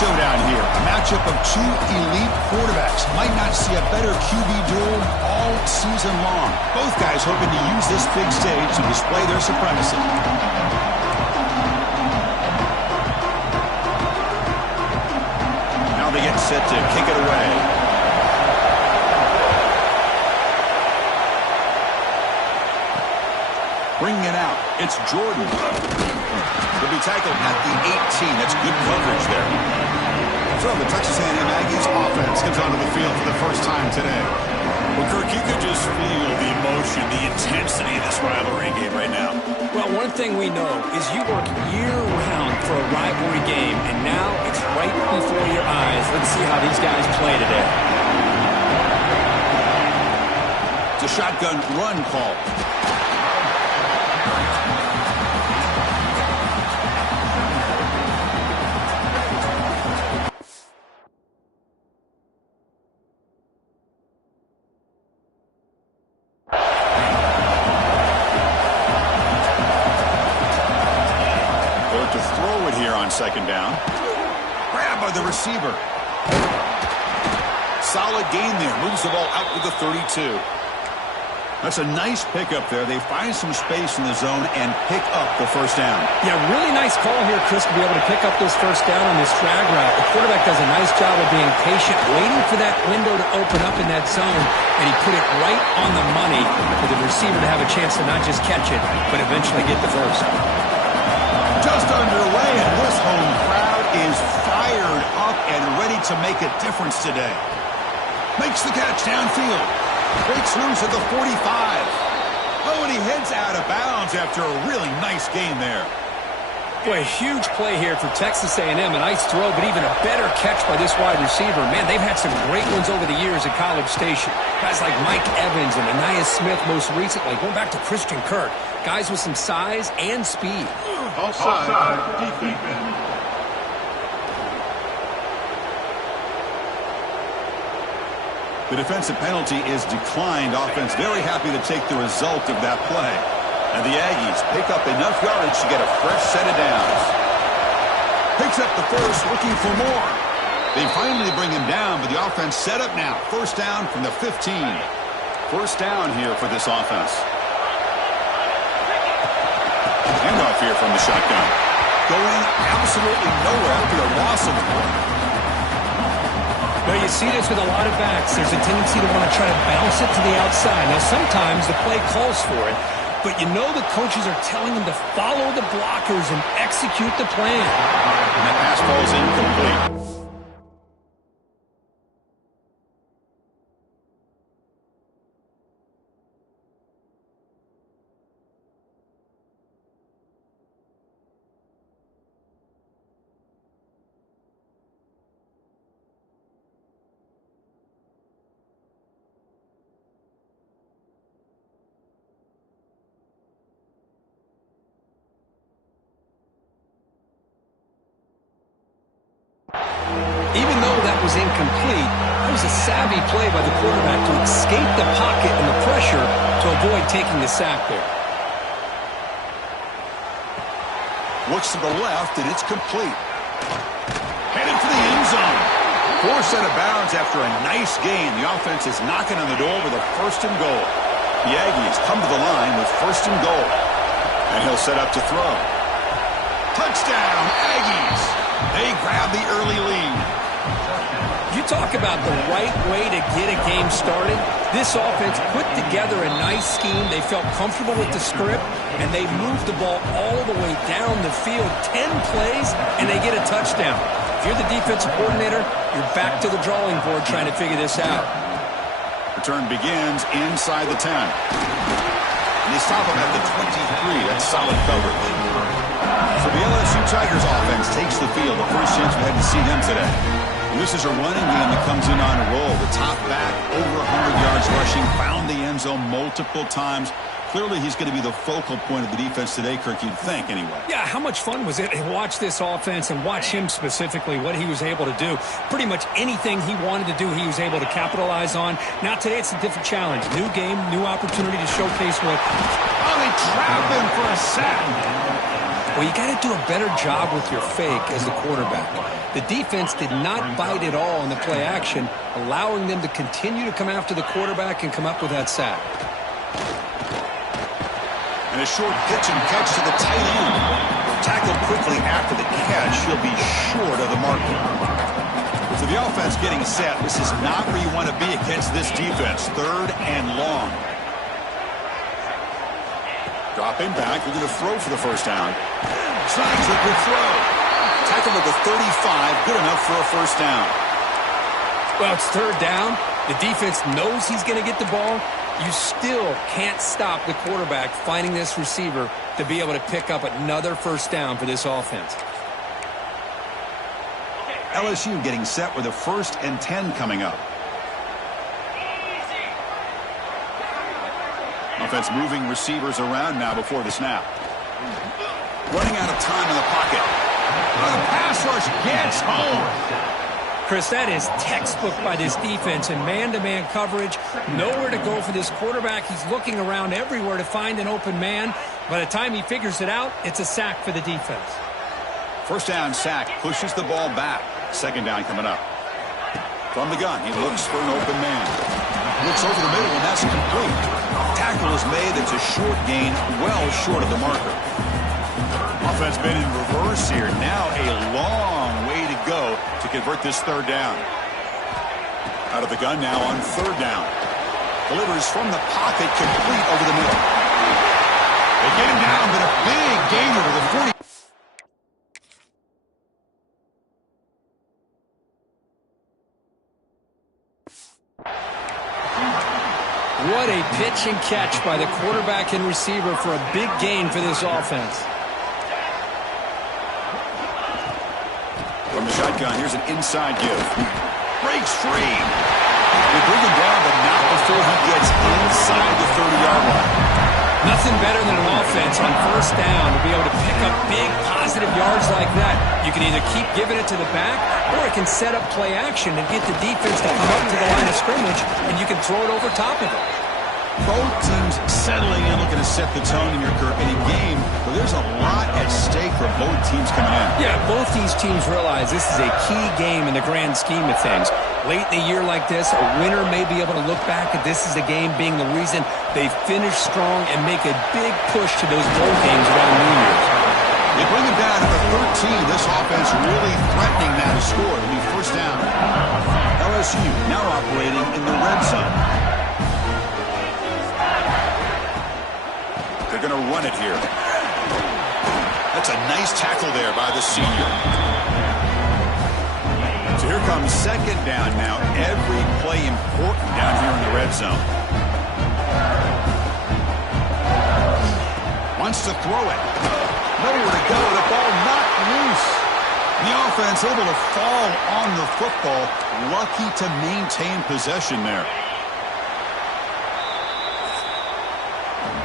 showdown here. A matchup of two elite quarterbacks. Might not see a better QB duel all season long. Both guys hoping to use this big stage to display their supremacy. Now they get set to kick it away. Bringing it out. It's Jordan. He'll be tackled at the 18. That's good coverage there. So the Texas A&M Aggies offense comes onto the field for the first time today. Well, Kirk, you could just feel the emotion, the intensity of this rivalry game right now. Well, one thing we know is you work year-round for a rivalry game, and now it's right before your eyes. Let's see how these guys play today. It's a shotgun run call. Second down. Grab by the receiver. Solid gain there. Moves the ball out to the 32. That's a nice pickup there. They find some space in the zone and pick up the first down. Yeah, really nice call here, Chris, to be able to pick up this first down on this drag route. The quarterback does a nice job of being patient, waiting for that window to open up in that zone, and he put it right on the money for the receiver to have a chance to not just catch it, but eventually get the first. Just underway, and this home crowd is fired up and ready to make a difference today. Makes the catch downfield. Breaks loose at the 45. Oh, and he heads out of bounds after a really nice gain there. Boy, a huge play here for Texas A&M. A nice throw, but even a better catch by this wide receiver. Man, they've had some great ones over the years at College Station. Guys like Mike Evans and Anais Smith most recently, going back to Christian Kirk. Guys with some size and speed. Offside, defense. The defensive penalty is declined. Offense very happy to take the result of that play. And the Aggies pick up enough yardage to get a fresh set of downs. Picks up the first, looking for more. They finally bring him down, but the offense set up now. First down from the 15. First down here for this offense. Handoff here from the shotgun. Going absolutely nowhere after the loss of the ball. Well, you see this with a lot of backs. There's a tendency to want to try to bounce it to the outside. Now, sometimes the play calls for it, but you know the coaches are telling them to follow the blockers and execute the plan. And that pass ball is incomplete. Even though that was incomplete, that was a savvy play by the quarterback to escape the pocket and the pressure to avoid taking the sack there. Looks to the left, and it's complete. Headed for the end zone. Forced out of bounds after a nice gain. The offense is knocking on the door with a first and goal. The Aggies come to the line with first and goal. And he'll set up to throw. Touchdown, Aggies. They grab the early lead. You talk about the right way to get a game started. This offense put together a nice scheme. They felt comfortable with the script, and they moved the ball all the way down the field. 10 plays, and they get a touchdown. If you're the defensive coordinator, you're back to the drawing board trying to figure this out. Return begins inside the 10. And they stop him at the 23. That's solid coverage. So the LSU Tigers offense takes the field. The first chance we had to see them today. And this is a running game that comes in on a roll. The top back, over 100 yards rushing, found the end zone multiple times. Clearly, he's going to be the focal point of the defense today, Kirk, you'd think, anyway. Yeah, how much fun was it to watch this offense and watch him specifically, what he was able to do. Pretty much anything he wanted to do, he was able to capitalize on. Now, today, it's a different challenge. New game, new opportunity to showcase what... Oh, they trap him for a sack. Well, you got to do a better job with your fake as the quarterback. The defense did not bite at all in the play action, allowing them to continue to come after the quarterback and come up with that sack. And a short pitch and catch to the tight end. Tackled quickly after the catch. He'll be short of the marker. So the offense getting set. This is not where you want to be against this defense. 3rd and long. Dropping back. We're going to throw for the first down. Snags a good throw. Tackled at the 35. Good enough for a first down. Well, it's 3rd down. The defense knows he's going to get the ball. You still can't stop the quarterback finding this receiver to be able to pick up another first down for this offense. LSU getting set with a 1st and 10 coming up. Offense moving receivers around now before the snap. Running out of time in the pocket. The pass rush gets home. Chris, that is textbook by this defense in man-to-man coverage. Nowhere to go for this quarterback. He's looking around everywhere to find an open man. By the time he figures it out, it's a sack for the defense. First down sack, pushes the ball back. 2nd down coming up. From the gun, he looks for an open man. Looks over the middle, and that's complete. Tackle is made. It's a short gain, well short of the marker. Offense been in reverse here. Now a long way to go to convert this 3rd down. Out of the gun now on 3rd down. Delivers from the pocket, complete over the middle. They get him down, but a big gain over the 40. What a pitch and catch by the quarterback and receiver for a big gain for this offense. From the shotgun, here's an inside give. Breaks free. They bring him down, but not before he gets inside the 30-yard line. Nothing better than an offense on 1st down to be able to pick up big positive yards like that. You can either keep giving it to the back, or it can set up play action and get the defense to come up to the line of scrimmage, and you can throw it over top of it. Both teams settling in, looking to set the tone in a game where there's a lot at stake for both teams coming in. Yeah, both these teams realize this is a key game in the grand scheme of things. Late in a year like this, a winner may be able to look back at this as a game being the reason they finish strong and make a big push to those bowl games around New Year's. They bring him down to the 13. This offense really threatening now to score. It'll be 1st down. LSU now operating in the red zone. They're going to run it here. That's a nice tackle there by the senior. So here comes 2nd down now. Every play important down here in the red zone. Wants to throw it. Nowhere to go. The ball knocked loose. The offense able to fall on the football. Lucky to maintain possession there.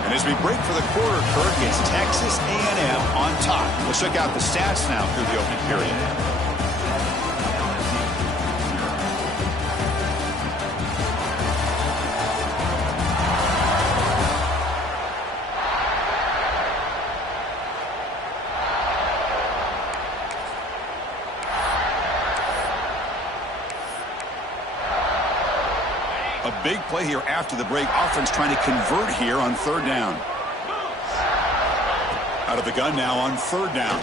And as we break for the quarter, Kirk, it's Texas A&M on top. Let's check out the stats now through the opening period. A big play here after the break. Offense trying to convert here on 3rd down. Out of the gun now on 3rd down.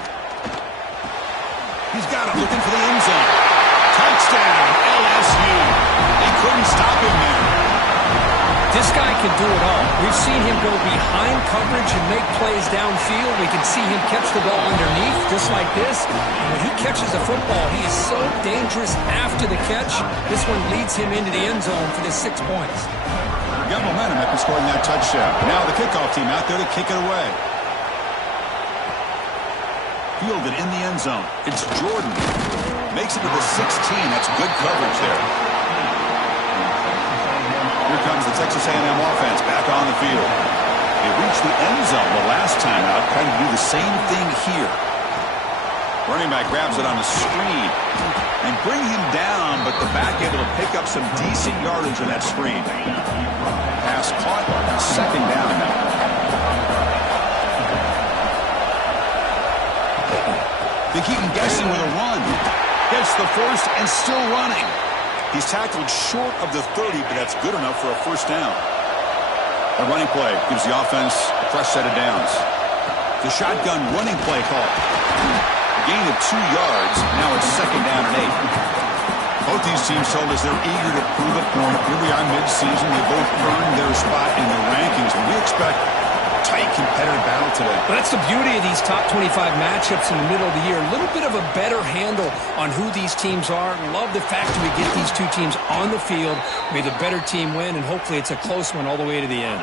He's got it, looking for the end zone. Touchdown, LSU. They couldn't stop him there. This guy can do it all. We've seen him go behind coverage and make plays downfield. We can see him catch the ball underneath, just like this. And when he catches the football, he is so dangerous after the catch. This one leads him into the end zone for the 6 points. Got momentum after scoring that touchdown. Now the kickoff team out there to kick it away. Fielded in the end zone. It's Jordan. Makes it to the 16. That's good coverage there. Here comes the Texas A&M offense back on the field. They reached the end zone the last time out, trying to do the same thing here. Running back grabs it on a screen and bring him down, but the back able to pick up some decent yardage on that screen. Pass caught, 2nd down now. guessing with a run. Gets the first and still running. He's tackled short of the 30, but that's good enough for a first down. A running play gives the offense a fresh set of downs. The shotgun running play call. A gain of 2 yards. Now it's second down and 8. Both these teams told us they're eager to prove a point. Here we are mid-season. They both earned their spot in the rankings. And we expect a tight, competitive battle today. Well, that's the beauty of these top 25 matchups in the middle of the year. A little bit of a better handle on who these teams are. Love the fact that we get these two teams on the field. May the better team win, and hopefully it's a close one all the way to the end.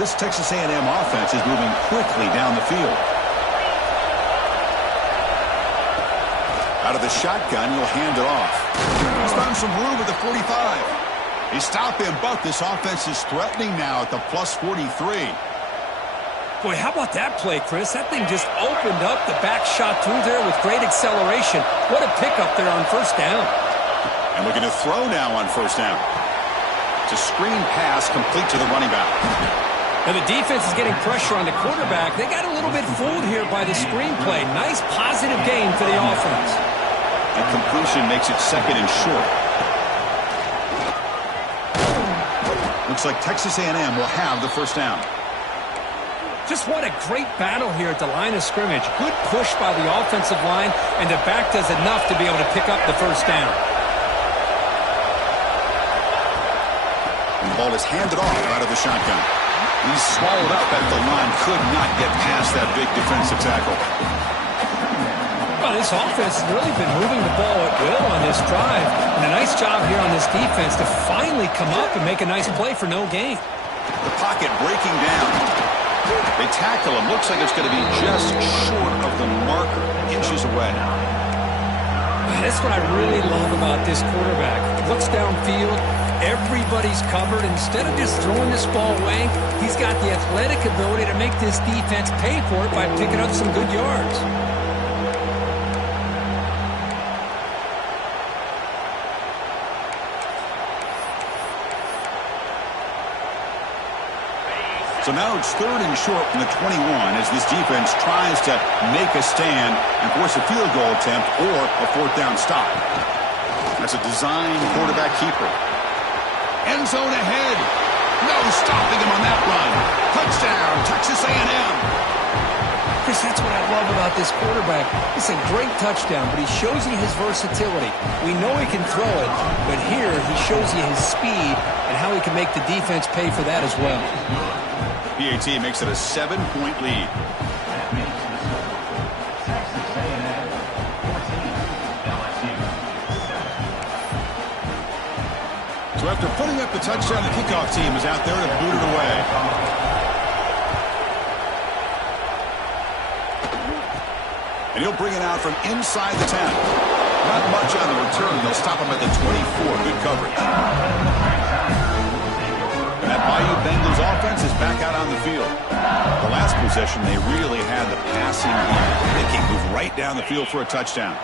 This Texas A&M offense is moving quickly down the field. Out of the shotgun, he'll hand it off. He's found some room at the 45. He stopped him, but this offense is threatening now at the plus 43. Boy, how about that play, Chris? That thing just opened up. The back shot through there with great acceleration. What a pickup there on first down. And looking to throw now on first down. It's a screen pass complete to the running back. And the defense is getting pressure on the quarterback. They got a little bit fooled here by the screenplay. Nice positive gain for the offense. And completion makes it second and short. Looks like Texas A&M will have the first down. Just what a great battle here at the line of scrimmage. Good push by the offensive line, and the back does enough to be able to pick up the first down. And the ball is handed off out of the shotgun. He's swallowed up at the line. Could not get past that big defensive tackle. Well, this offense has really been moving the ball at will on this drive. And a nice job here on this defense to finally come up and make a nice play for no gain. The pocket breaking down. They tackle him. Looks like it's going to be just short of the marker. Inches away. That's what I really love about this quarterback. Looks downfield. Everybody's covered. Instead of just throwing this ball away, he's got the athletic ability to make this defense pay for it by picking up some good yards. So now it's third and short from the 21 as this defense tries to make a stand and force a field goal attempt or a fourth down stop. That's a design quarterback keeper. End zone ahead. No stopping him on that run. Touchdown, Texas A&M. Chris, that's what I love about this quarterback. It's a great touchdown, but he shows you his versatility. We know he can throw it, but here he shows you his speed and how he can make the defense pay for that as well. PAT makes it a 7-point lead. So after putting up the touchdown, the kickoff team is out there to boot it away. And he'll bring it out from inside the 10. Not much on the return. They'll stop him at the 24. Good coverage. And that Bayou Bengals offense is back out on the field. The last possession, they really had the passing game. They can move right down the field for a touchdown.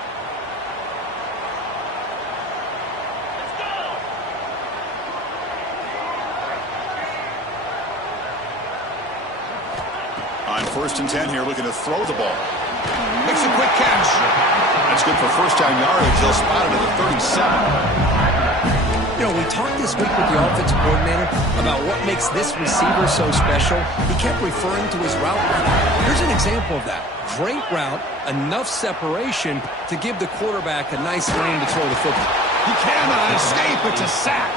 On first and 10 here, looking to throw the ball. Makes a quick catch. That's good for first down yardage. They'll spot it at the 37. You know, we talked this week with the offensive coordinator about what makes this receiver so special. He kept referring to his route running. Here's an example of that. Great route, enough separation to give the quarterback a nice lane to throw the football. He cannot escape. It's a sack.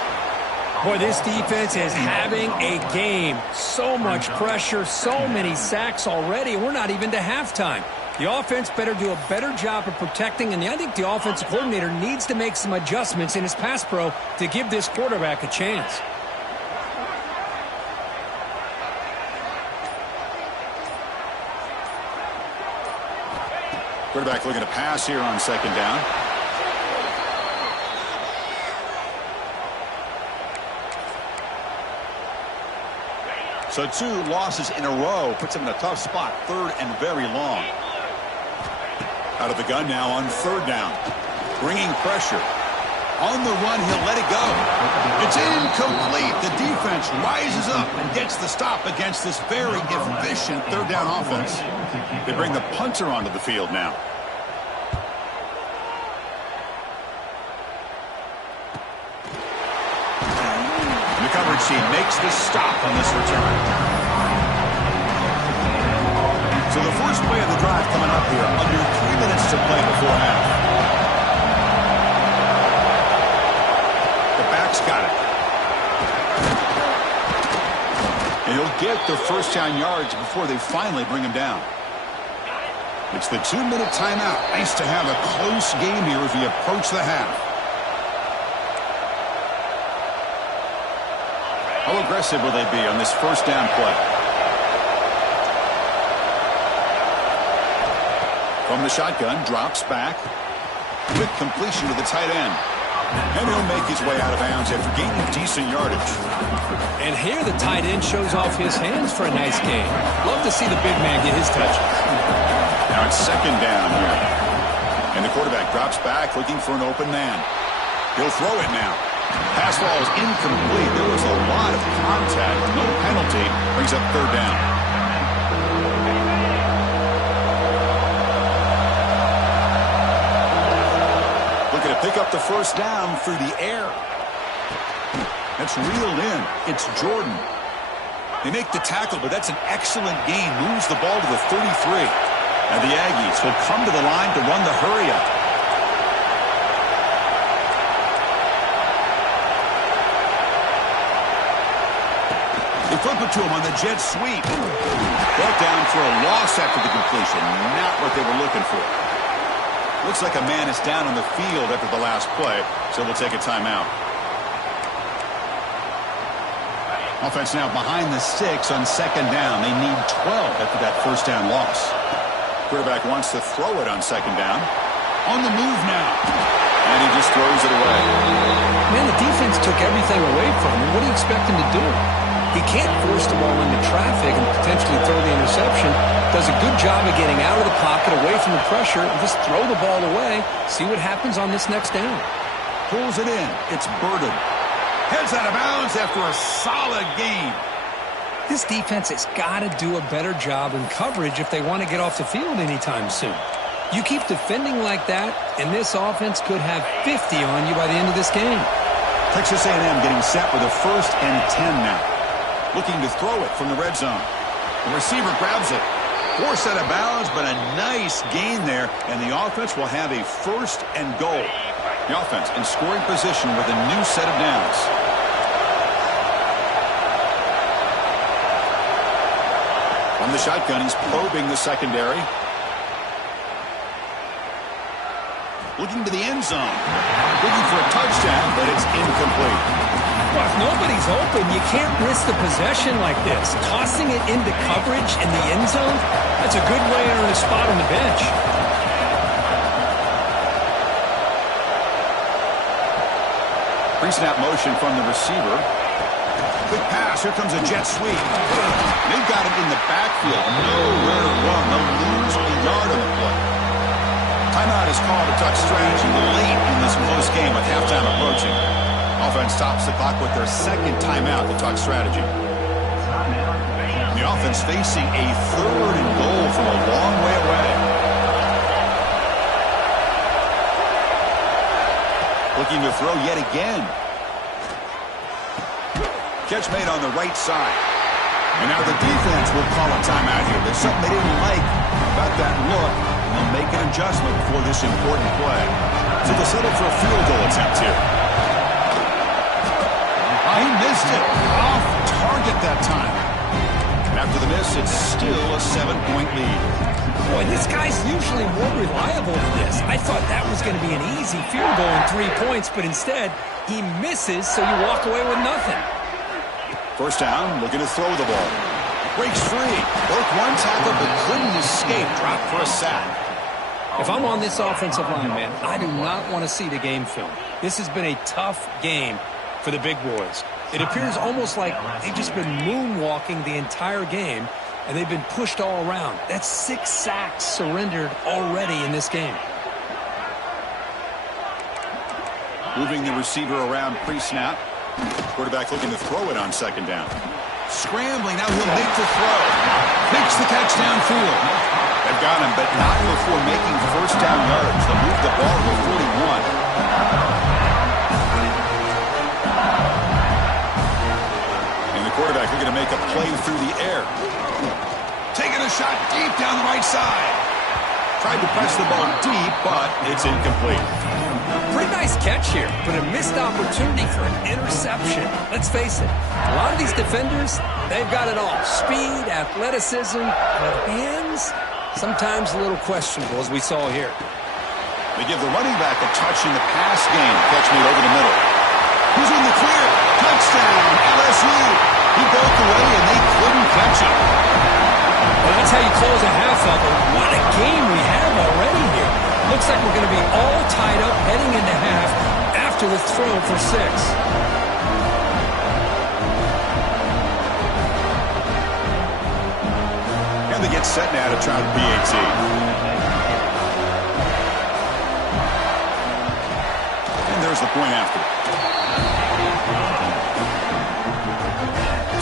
Boy, this defense is having a game. So much pressure, so many sacks already. We're not even to halftime. The offense better do a better job of protecting, and I think the offensive coordinator needs to make some adjustments in his pass pro to give this quarterback a chance. Quarterback looking to pass here on second down. So 2 losses in a row puts him in a tough spot. Third and very long. Out of the gun now on third down. Bringing pressure. On the run, he'll let it go. It's incomplete. The defense rises up and gets the stop against this very efficient third down offense. They bring the punter onto the field now. She makes the stop on this return. So the first play of the drive coming up here. Under 3 minutes to play before half. The back's got it. And he'll get the first down yards before they finally bring him down. It's the 2-minute timeout. Nice to have a close game here as we approach the half. How aggressive will they be on this first down play? From the shotgun, drops back. Quick completion to the tight end. And he'll make his way out of bounds after gaining decent yardage. And here the tight end shows off his hands for a nice gain. Love to see the big man get his touches. Now it's second down here. And the quarterback drops back looking for an open man. He'll throw it now. Pass ball is incomplete. There was a lot of contact. No penalty. Brings up third down. Looking to pick up the first down through the air. That's reeled in. It's Jordan. They make the tackle, but that's an excellent gain. Moves the ball to the 33. And the Aggies will come to the line to run the hurry-up. They flip it to him on the jet sweep. Brought down for a loss after the completion. Not what they were looking for. Looks like a man is down on the field after the last play, so we'll take a timeout. Offense now behind the 6 on second down. They need 12 after that first down loss. Quarterback wants to throw it on second down. On the move now. And he just throws it away. Man, the defense took everything away from him. What do you expect him to do? He can't force the ball into traffic and potentially throw the interception. Does a good job of getting out of the pocket, away from the pressure, and just throw the ball away. See what happens on this next down. Pulls it in. It's Burden. Heads out of bounds after a solid game. This defense has got to do a better job in coverage if they want to get off the field anytime soon. You keep defending like that, and this offense could have 50 on you by the end of this game. Texas A&M getting set with a 1st and 10 now. Looking to throw it from the red zone. The receiver grabs it. Forced out of bounds, but a nice gain there, and the offense will have a 1st and goal. The offense in scoring position with a new set of downs. On the shotgun, he's probing the secondary. Looking to the end zone. Looking for a touchdown, but it's incomplete. Well, if nobody's open, you can't risk the possession like this. Tossing it into coverage in the end zone, that's a good way to earn a spot on the bench. Pre-snap motion from the receiver. Quick pass. Here comes a jet sweep. They've got it in the backfield. Nowhere to run. They'll lose a yard on the play. Timeout is called to Duck strategy late in this close game with halftime approaching. Offense stops the clock with their second timeout to talk strategy. The offense facing a 3rd and goal from a long way away. Looking to throw yet again. Catch made on the right side. And now the defense will call a timeout here. There's something they didn't like about that look. And they'll make an adjustment for this important play. So they'll settle for a field goal attempt here. He missed it. Off target that time. And after the miss, it's still a 7-point lead. Boy, this guy's usually more reliable than this. I thought that was going to be an easy field goal and 3 points, but instead, he misses, so you walk away with nothing. First down, looking to throw the ball. Breaks free. Broke one tackle, but couldn't escape. Dropped for a sack. If I'm on this offensive line, man, I do not want to see the game film. This has been a tough game for the big boys. It appears almost like they've just been moonwalking the entire game, and they've been pushed all around. That's 6 sacks surrendered already in this game. Moving the receiver around pre-snap. Quarterback looking to throw it on second down. Scrambling, now he'll make the throw. Makes the catch downfield. They've got him, but not before making first down yards. They'll move the ball to 41. quarterback looking to make a play through the air. Taking a shot deep down the right side. Tried to press the ball deep, but it's incomplete. Pretty nice catch here, but a missed opportunity for an interception. Let's face it, a lot of these defenders, they've got it all. Speed, athleticism, but hands, sometimes a little questionable, as we saw here. They give the running back a touch in the pass game. Catch made over the middle. Who's in the clear? Touchdown, LSU. He broke away, and they couldn't catch him. Well, that's how you close a half of it. What a game we have already here. Looks like we're going to be all tied up heading into half after the throw for 6. And they get set now to try the PAT. And there's the point after.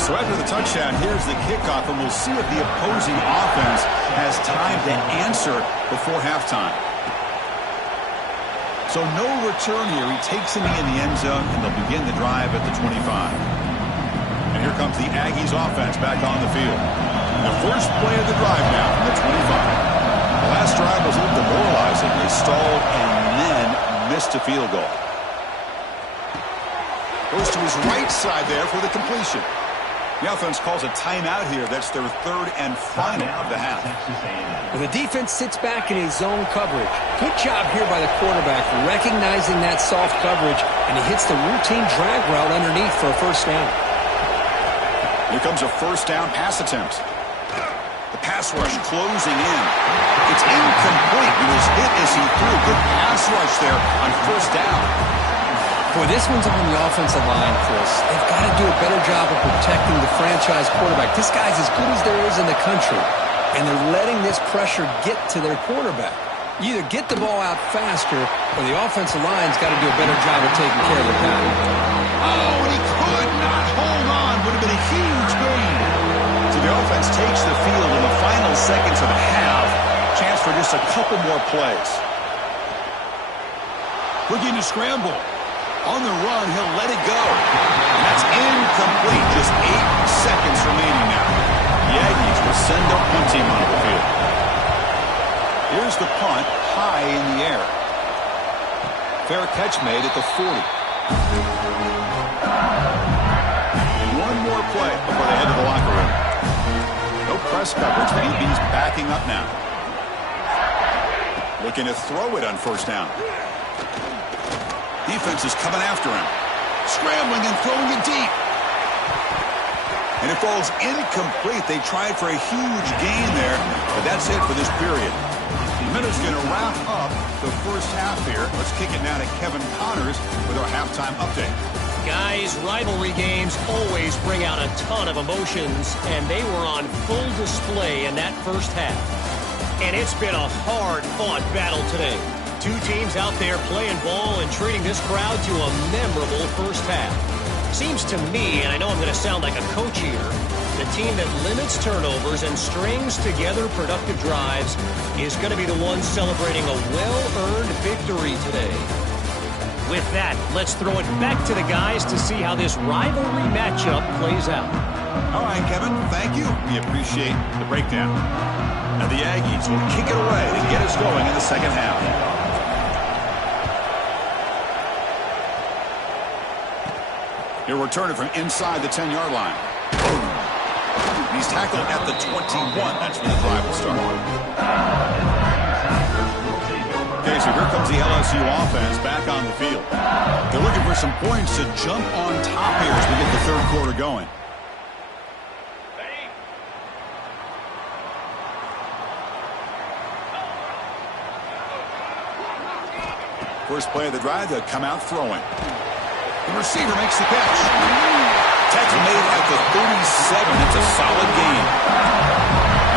So after the touchdown, here's the kickoff, and we'll see if the opposing offense has time to answer before halftime. So no return here. He takes a knee in the end zone, and they'll begin the drive at the 25. And here comes the Aggies offense back on the field. The first play of the drive now from the 25. The last drive was a little demoralizing. They stalled and then missed a field goal. Goes to his right side there for the completion. The offense calls a timeout here. That's their third and final of the half. Well, the defense sits back in his zone coverage. Good job here by the quarterback recognizing that soft coverage, and he hits the routine drag route underneath for a first down. Here comes a first down pass attempt. The pass rush closing in. It's incomplete. He was hit as he threw. Good pass rush there on first down. Boy, this one's on the offensive line, Chris. They've got to do a better job of protecting the franchise quarterback. This guy's as good as there is in the country, and they're letting this pressure get to their quarterback. You either get the ball out faster, or the offensive line's got to do a better job of taking care of the pass. Oh, and he could not hold on. Would have been a huge gain. So the offense takes the field in the final seconds of the half. Chance for just a couple more plays. Looking to scramble. On the run, he'll let it go. And that's incomplete. Just 8 seconds remaining now. The Aggies will send their punt team onto the field. Here's the punt, high in the air. Fair catch made at the 40. One more play before they head to the locker room. No press coverage. The DB's backing up now. Looking to throw it on first down. Defense is coming after him. Scrambling and throwing it deep. And it falls incomplete. They tried for a huge gain there, but that's it for this period. The minute's going to wrap up the first half here. Let's kick it now to Kevin Connors with our halftime update. Guys, rivalry games always bring out a ton of emotions, and they were on full display in that first half. And it's been a hard-fought battle today. Two teams out there playing ball and treating this crowd to a memorable first half. Seems to me, and I know I'm going to sound like a coach here, the team that limits turnovers and strings together productive drives is going to be the one celebrating a well-earned victory today. With that, let's throw it back to the guys to see how this rivalry matchup plays out. All right, Kevin, thank you. We appreciate the breakdown. And the Aggies will kick it away to get us going in the second half. He'll return it from inside the 10-yard line. He's tackled at the 21. That's where the drive will start. Okay, so here comes the LSU offense back on the field. They're looking for some points to jump on top here as we get the third quarter going. First play of the drive, they'll come out throwing. The receiver makes the catch. Tackle made at the 37. It's a solid game.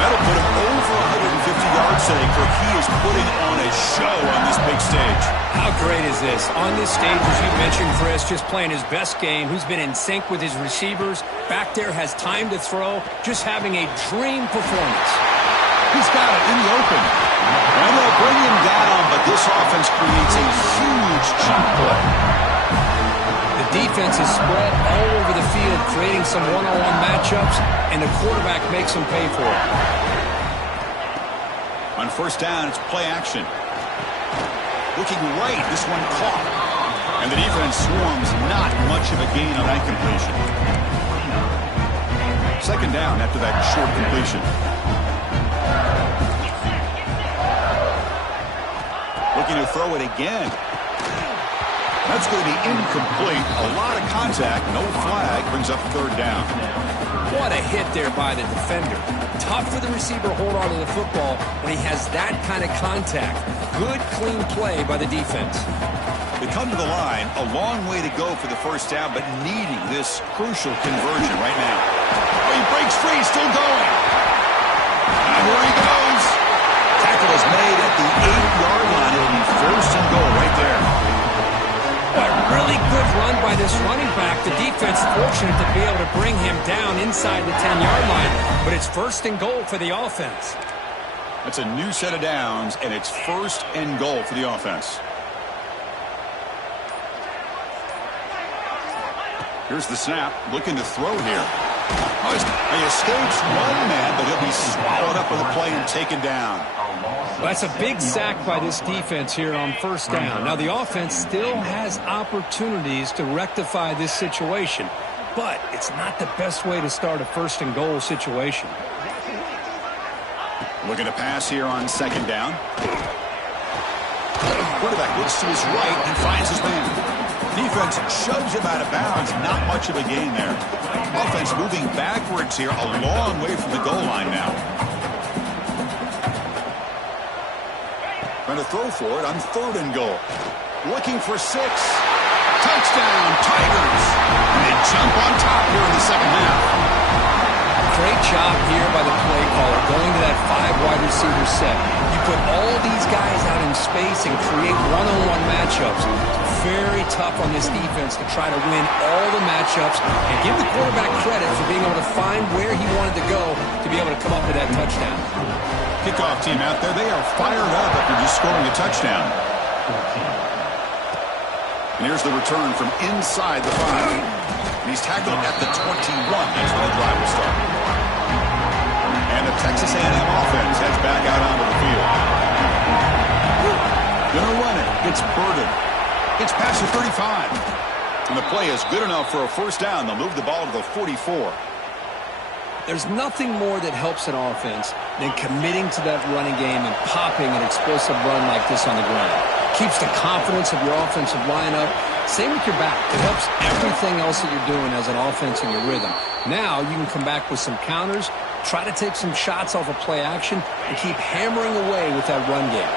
That'll put him over 150 yards today. Kirk, he is putting on a show on this big stage. How great is this? On this stage, as you mentioned, Chris, just playing his best game. Who's been in sync with his receivers. Back there, has time to throw. Just having a dream performance. He's got it in the open. And they'll bring him down, but this offense creates a huge chunk play. The defense is spread all over the field, creating some one-on-one matchups, and the quarterback makes them pay for it. On first down, it's play action. Looking right, this one caught. And the defense swarms, not much of a gain on that completion. Second down after that short completion. Looking to throw it again. That's going to be incomplete. A lot of contact, no flag, brings up third down. What a hit there by the defender. Tough for the receiver to hold on to the football when he has that kind of contact. Good, clean play by the defense. They come to the line, a long way to go for the first down, but needing this crucial conversion right now. Oh, he breaks free, still going. And here he goes. Tackle is made at the 8-yard line. It'll be first and goal right there. A really good run by this running back. The defense fortunate to be able to bring him down inside the 10-yard line, but it's first and goal for the offense. That's a new set of downs, and it's first and goal for the offense. Here's the snap, looking to throw here. Oh, he escapes one man, but he'll be swallowed up with the play and taken down. Well, that's a big sack by this defense here on first down. Now, the offense still has opportunities to rectify this situation, but it's not the best way to start a first and goal situation. Looking to pass here on second down. Quarterback looks to his right and finds his man. Defense shoves him out of bounds. Not much of a gain there. Offense moving backwards here, a long way from the goal line now. Trying to throw for it on third and goal. Looking for 6. Touchdown, Tigers. And they jump on top here in the second half. Great job here by the play caller, going to that 5-wide receiver set. You put all these guys out in space and create one-on-one matchups. Very tough on this defense to try to win all the matchups and give the quarterback credit for being able to find where he wanted to go to be able to come up with that touchdown. Kickoff team out there, they are fired up after just scoring a touchdown. And here's the return from inside the 5. And he's tackled at the 21. That's where the drive will start. And the Texas A&M offense heads back out onto the field. Gonna run it. It's Burden. It's past the 35. And the play is good enough for a first down. They'll move the ball to the 44. There's nothing more that helps an offense than committing to that running game and popping an explosive run like this on the ground. Keeps the confidence of your offensive lineup. Same with your back. It helps everything else that you're doing as an offense in your rhythm. Now you can come back with some counters, try to take some shots off of play action, and keep hammering away with that run game.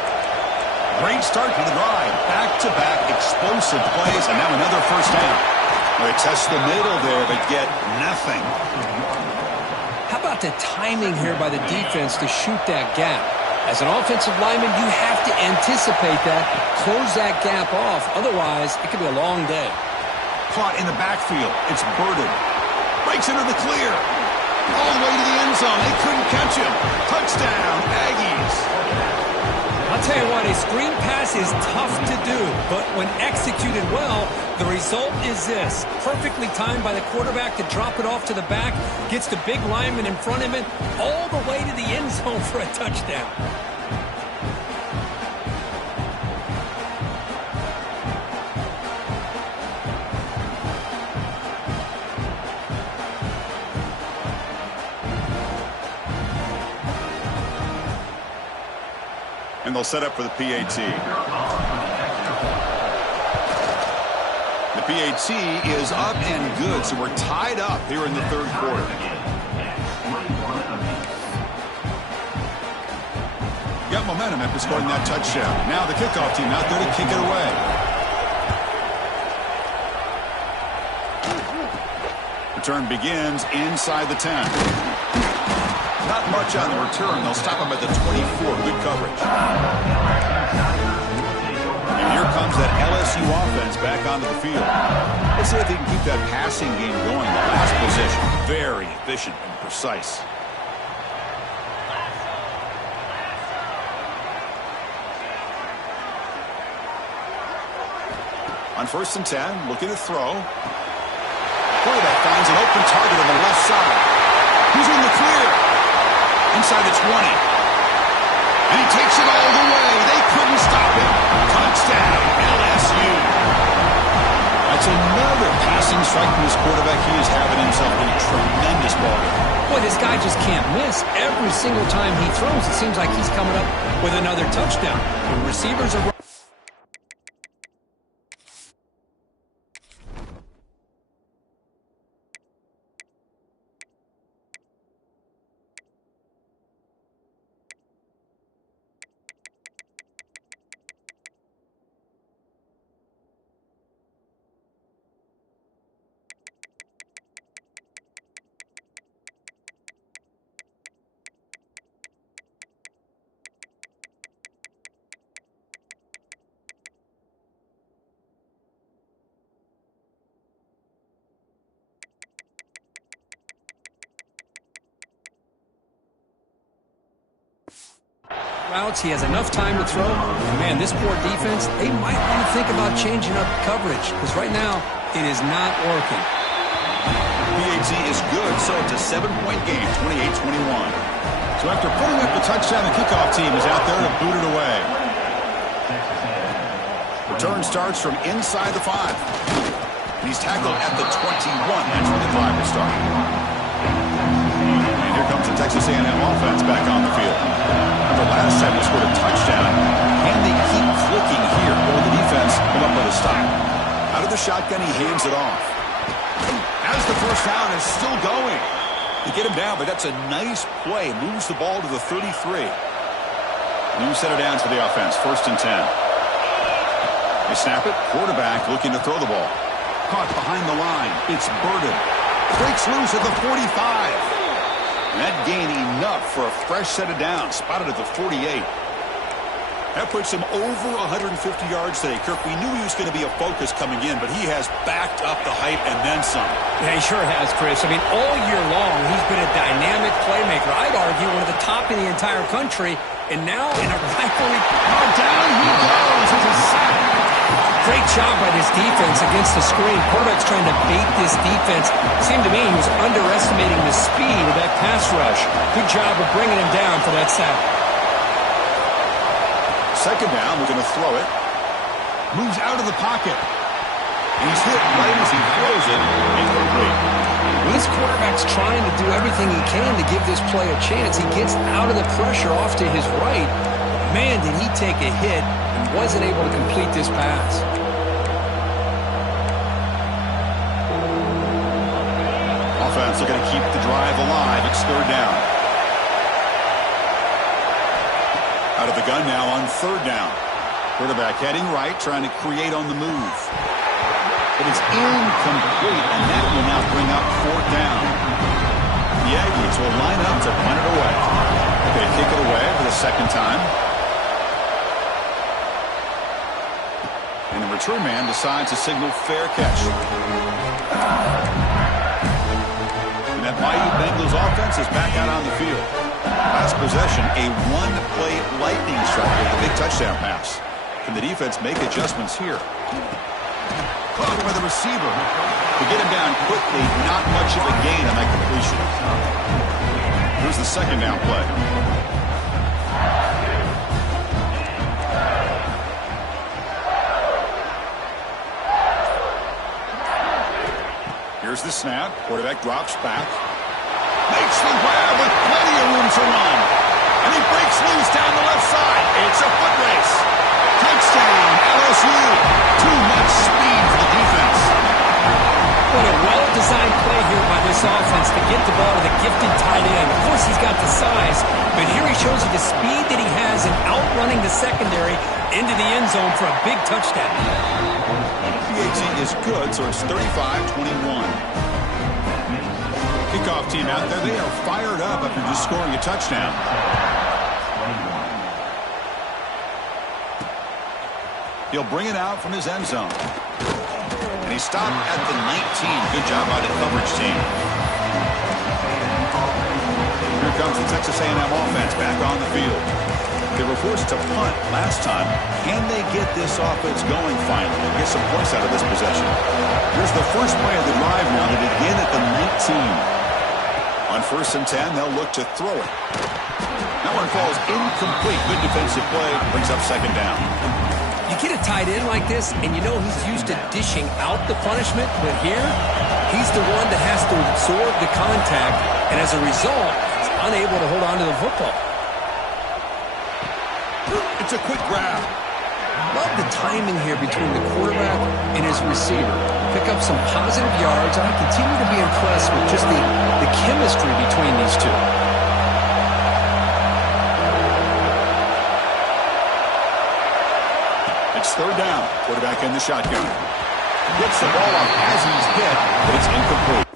Great start to the drive. Back-to-back explosive plays, and now another first down. They test the middle there, but get nothing. How about the timing here by the defense to shoot that gap? As an offensive lineman, you have to anticipate that, close that gap off. Otherwise, it could be a long day. Caught in the backfield. It's Burden. Breaks into the clear. All the way to the end zone. They couldn't catch him. Touchdown, Aggies. I'll tell you what, a screen pass is tough to do, but when executed well, the result is this. Perfectly timed by the quarterback to drop it off to the back, gets the big lineman in front of him, all the way to the end zone for a touchdown. And they'll set up for the PAT. The PAT is up and good, so we're tied up here in the third quarter. Got momentum after scoring that touchdown. Now the kickoff team out there to kick it away. Return begins inside the 10. Not much on the return. They'll stop him at the 24. Good coverage. And here comes that LSU offense back onto the field. Let's see if they can keep that passing game going. The last possession, very efficient and precise. On 1st and 10, looking to throw. Quarterback finds an open target on the left side. He's in the clear. Inside the 20. And he takes it all the way. They couldn't stop him. Touchdown, LSU. That's another passing strike from this quarterback. He is having himself in a tremendous ballgame. Boy, this guy just can't miss. Every single time he throws, it seems like he's coming up with another touchdown. The receivers are... routes. He has enough time to throw. And man, this poor defense, they might want to think about changing up coverage because right now it is not working. PAT is good, so it's a 7-point game, 28-21. So after putting up the touchdown, the kickoff team is out there to boot it away. Return starts from inside the 5. And he's tackled at the 21. That's where the drive will start. And here comes the Texas A&M offense back on the field. The last time they scored a touchdown, and they keep flicking here. Or the defense come up with a stop. Out of the shotgun, he hands it off. As the first down is still going. You get him down, but that's a nice play. Moves the ball to the 33. New set of downs for the offense. 1st and 10. They snap it. Quarterback looking to throw the ball. Caught behind the line. It's Burden. Breaks loose at the 45. And that gain enough for a fresh set of downs. Spotted at the 48. That puts him over 150 yards today. Kirk, we knew he was going to be a focus coming in, but he has backed up the hype and then some. Yeah, he sure has, Chris. I mean, all year long, he's been a dynamic playmaker. I'd argue one of the top in the entire country. And now in a rivalry, down he goes. It's a sack. Great job by this defense against the screen. Quarterback's trying to bait this defense. It seemed to me he was underestimating the speed of that pass rush. Good job of bringing him down for that sack. 2nd down, we're going to throw it. Moves out of the pocket. And he's hit right as he throws it. Incomplete. Well, this quarterback's trying to do everything he can to give this play a chance. He gets out of the pressure off to his right. Man, did he take a hit and wasn't able to complete this pass. Offense looking to keep the drive alive. It's 3rd down. Out of the gun now on 3rd down. Quarterback heading right, trying to create on the move. But it's incomplete, and that will now bring up 4th down. The Aggies will line up to punt it away. They kick it away for the 2nd time. And the return man decides to signal fair catch. And that Bayou Bengals offense is back out on the field. Last possession, a 1-play lightning strike with a big touchdown pass. Can the defense make adjustments here? Caught by the receiver. To get him down quickly, not much of a gain on that completion. Here's the 2nd down play. Here's the snap. Quarterback drops back. Makes the grab with plenty of room to run. And he breaks loose down the left side. It's a foot race. Touchdown, LSU. Too much speed for the defense. What a well-designed play here by this offense to get the ball to the gifted tight end. Of course, he's got the size, but here he shows you the speed that he has in outrunning the secondary into the end zone for a big touchdown. PAT is good, so it's 35-21. Kickoff team out there, they are fired up after just scoring a touchdown. He'll bring it out from his end zone. And he stopped at the 19. Good job by the coverage team. Here comes the Texas A&M offense back on the field. They were forced to punt last time. Can they get this offense going finally and get some points out of this possession? Here's the first play of the drive now. They begin at the 19. On 1st and 10, they'll look to throw it. That one falls incomplete. Good defensive play. Brings up 2nd down. You get a tight end like this, and you know he's used to dishing out the punishment, but here, he's the one that has to absorb the contact, and as a result, he's unable to hold on to the football. It's a quick grab. Love the timing here between the quarterback and his receiver. Pick up some positive yards, and I continue to be impressed with just the chemistry between these two. It's 3rd down. Quarterback in the shotgun. Gets the ball off as he's hit, but it's incomplete.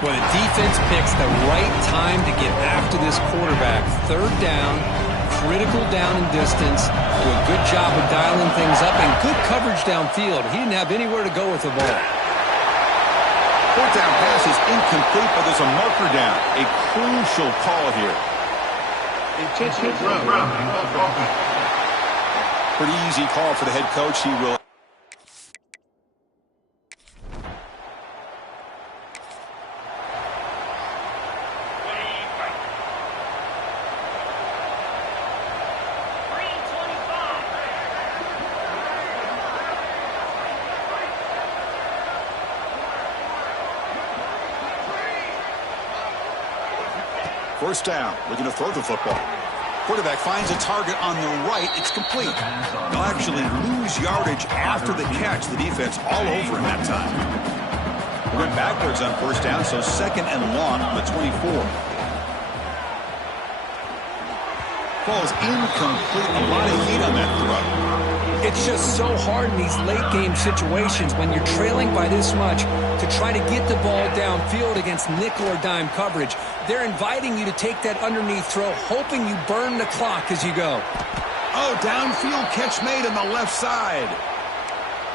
Well, the defense picks the right time to get after this quarterback. 3rd down, critical down and distance. Do a good job of dialing things up and good coverage downfield. He didn't have anywhere to go with the ball. 4th down pass is incomplete, but there's a marker down. A crucial call here. Intentional run. Pretty easy call for the head coach. He will. First down, looking to throw the football. Quarterback finds a target on the right. It's complete. They'll actually lose yardage after the catch. The defense all over him that time. Went backwards on 1st down, so 2nd and long from the 24. Falls incomplete. A lot of heat on that throw. It's just so hard in these late-game situations when you're trailing by this much to try to get the ball downfield against nickel or dime coverage. They're inviting you to take that underneath throw, hoping you burn the clock as you go. Oh, downfield catch made on the left side.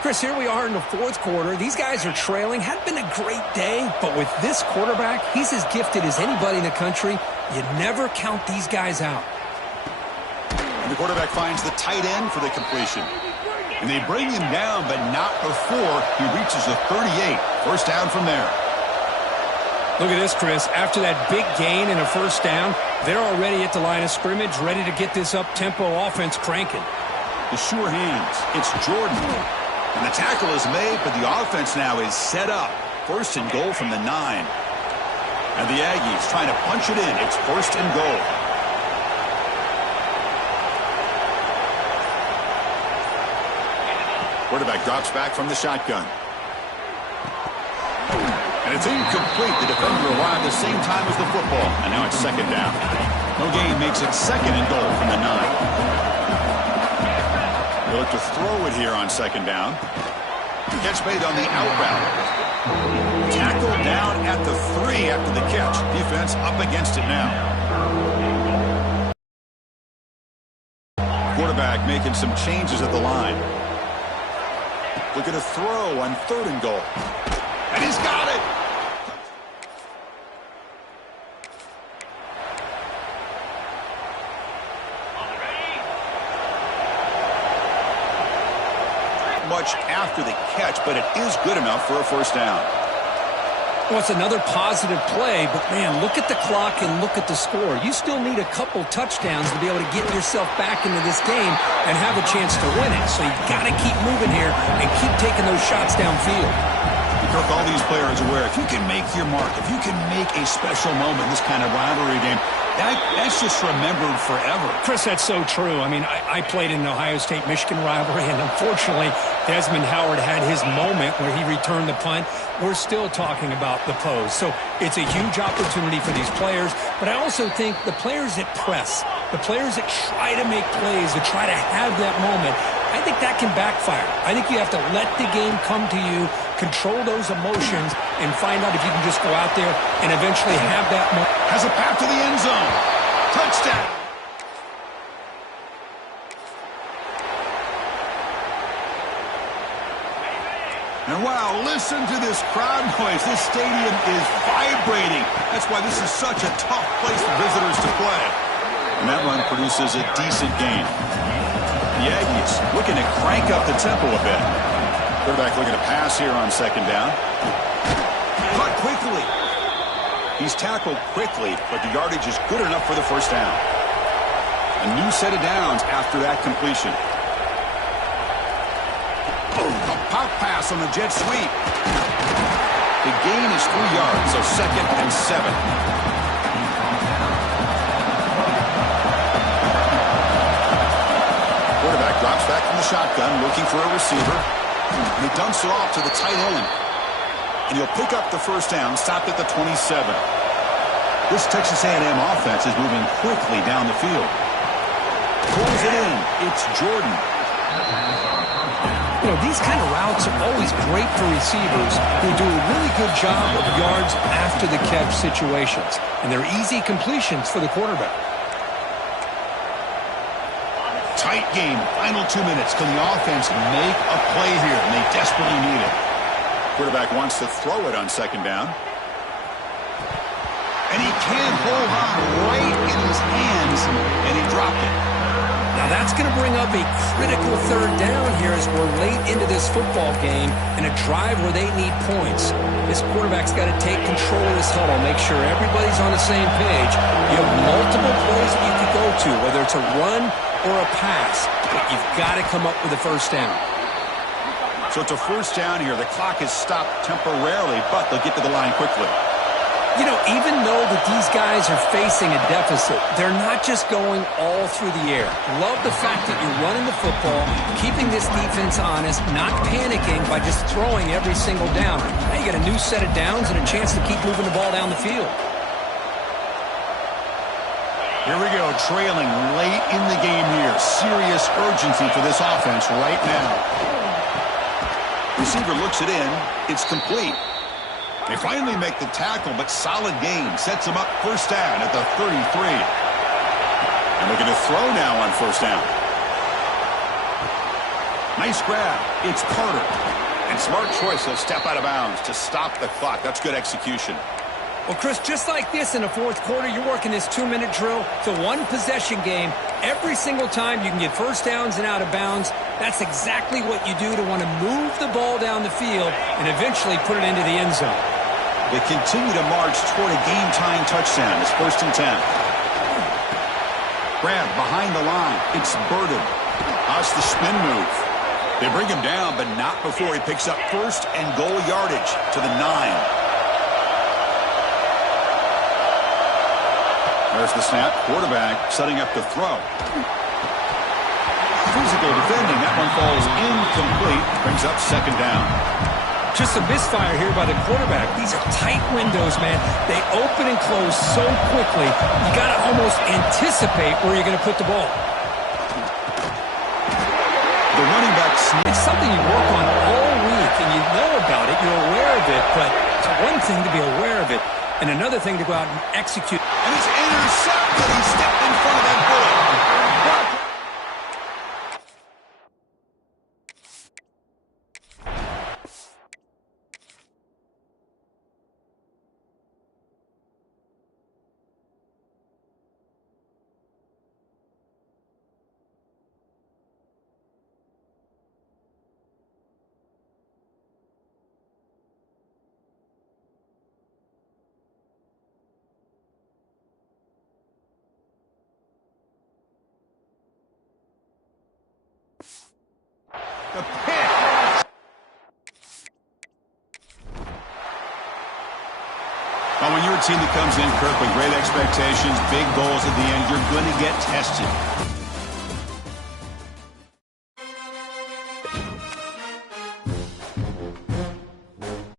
Chris, here we are in the 4th quarter. These guys are trailing. Hadn't been a great day, but with this quarterback, he's as gifted as anybody in the country. You never count these guys out. And the quarterback finds the tight end for the completion. And they bring him down, but not before he reaches the 38. First down from there. Look at this, Chris. After that big gain and a 1st down, they're already at the line of scrimmage, ready to get this up-tempo offense cranking. The sure hands. It's Jordan. And the tackle is made, but the offense now is set up. 1st and goal from the 9. And the Aggies trying to punch it in. It's 1st and goal. Quarterback drops back from the shotgun. And it's incomplete. The defender arrived the same time as the football. And now it's 2nd down. No gain makes it 2nd and goal from the 9. They look to throw it here on 2nd down. Catch made on the out route. Tackle down at the 3 after the catch. Defense up against it now. Quarterback making some changes at the line. Looking to throw on 3rd and goal. And he's got it! Much after the catch, but it is good enough for a 1st down. Well, it's another positive play, but, man, look at the clock and look at the score. You still need a couple touchdowns to be able to get yourself back into this game and have a chance to win it. So you've got to keep moving here and keep taking those shots downfield. Kirk, all these players are aware, if you can make your mark, if you can make a special moment in this kind of rivalry game, that's just remembered forever. Chris, that's so true. I mean, I played in the Ohio State-Michigan rivalry, and unfortunately, Desmond Howard had his moment where he returned the punt. We're still talking about the pose. So it's a huge opportunity for these players, but I also think the players that press, the players that try to make plays, that try to have that moment, I think that can backfire. I think you have to let the game come to you, control those emotions, and find out if you can just go out there and eventually have that moment. Has a path to the end zone. Touchdown. And wow, listen to this crowd noise. This stadium is vibrating. That's why this is such a tough place for visitors to play. And that run produces a decent gain. The Aggies looking to crank up the tempo a bit. Quarterback looking to pass here on second down. Caught quickly. He's tackled quickly, but the yardage is good enough for the first down. A new set of downs after that completion. A pop pass on the jet sweep. The gain is 3 yards, so 2nd and 7. Quarterback drops back from the shotgun, looking for a receiver. And he dumps it off to the tight end. And he'll pick up the first down, stopped at the 27. This Texas A&M offense is moving quickly down the field. Pulls it in. It's Jordan. You know, these kind of routes are always great for receivers who do a really good job of yards after the catch situations. And they're easy completions for the quarterback. Tight game. Final 2 minutes. Can the offense make a play here? And they desperately need it. Quarterback wants to throw it on second down. And he can hold on right in his hands. And he dropped it. Now that's going to bring up a critical third down here as we're late into this football game and a drive where they need points. This quarterback's got to take control of this huddle, make sure everybody's on the same page. You have multiple plays that you could go to, whether it's a run or a pass, but you've got to come up with a first down. So it's a first down here. The clock is stopped temporarily, but they'll get to the line quickly. You know, even though that these guys are facing a deficit, they're not just going all through the air. Love the fact that you're running the football, keeping this defense honest, not panicking by just throwing every single down. Now you got a new set of downs and a chance to keep moving the ball down the field. Here we go, trailing late in the game here. Serious urgency for this offense right now. Receiver looks it in. It's complete. They finally make the tackle, but solid gain. Sets them up first down at the 33. And looking to throw now on first down. Nice grab. It's Carter. And smart choice. He'll step out of bounds to stop the clock. That's good execution. Well, Chris, just like this in the fourth quarter, you're working this 2-minute drill. It's a one-possession game. Every single time you can get first downs and out of bounds. That's exactly what you do to want to move the ball down the field and eventually put it into the end zone. They continue to march toward a game-tying touchdown. It's 1st and 10. Grab behind the line. It's Burden. How's the spin move? They bring him down, but not before he picks up first and goal yardage to the 9. There's the snap. Quarterback setting up the throw. Physical defending. That one falls incomplete. Brings up second down. Just a misfire here by the quarterback. These are tight windows, man. They open and close so quickly. You got to almost anticipate where you're going to put the ball. The running back sneak. It's something you work on all week, and you know about it. You're aware of it, but it's one thing to be aware of it, and another thing to go out and execute. And it's intercepted. He stepped in front of that bullet. The pick. Well, when you're a team that comes in, Kirk, with great expectations, big goals at the end, you're going to get tested.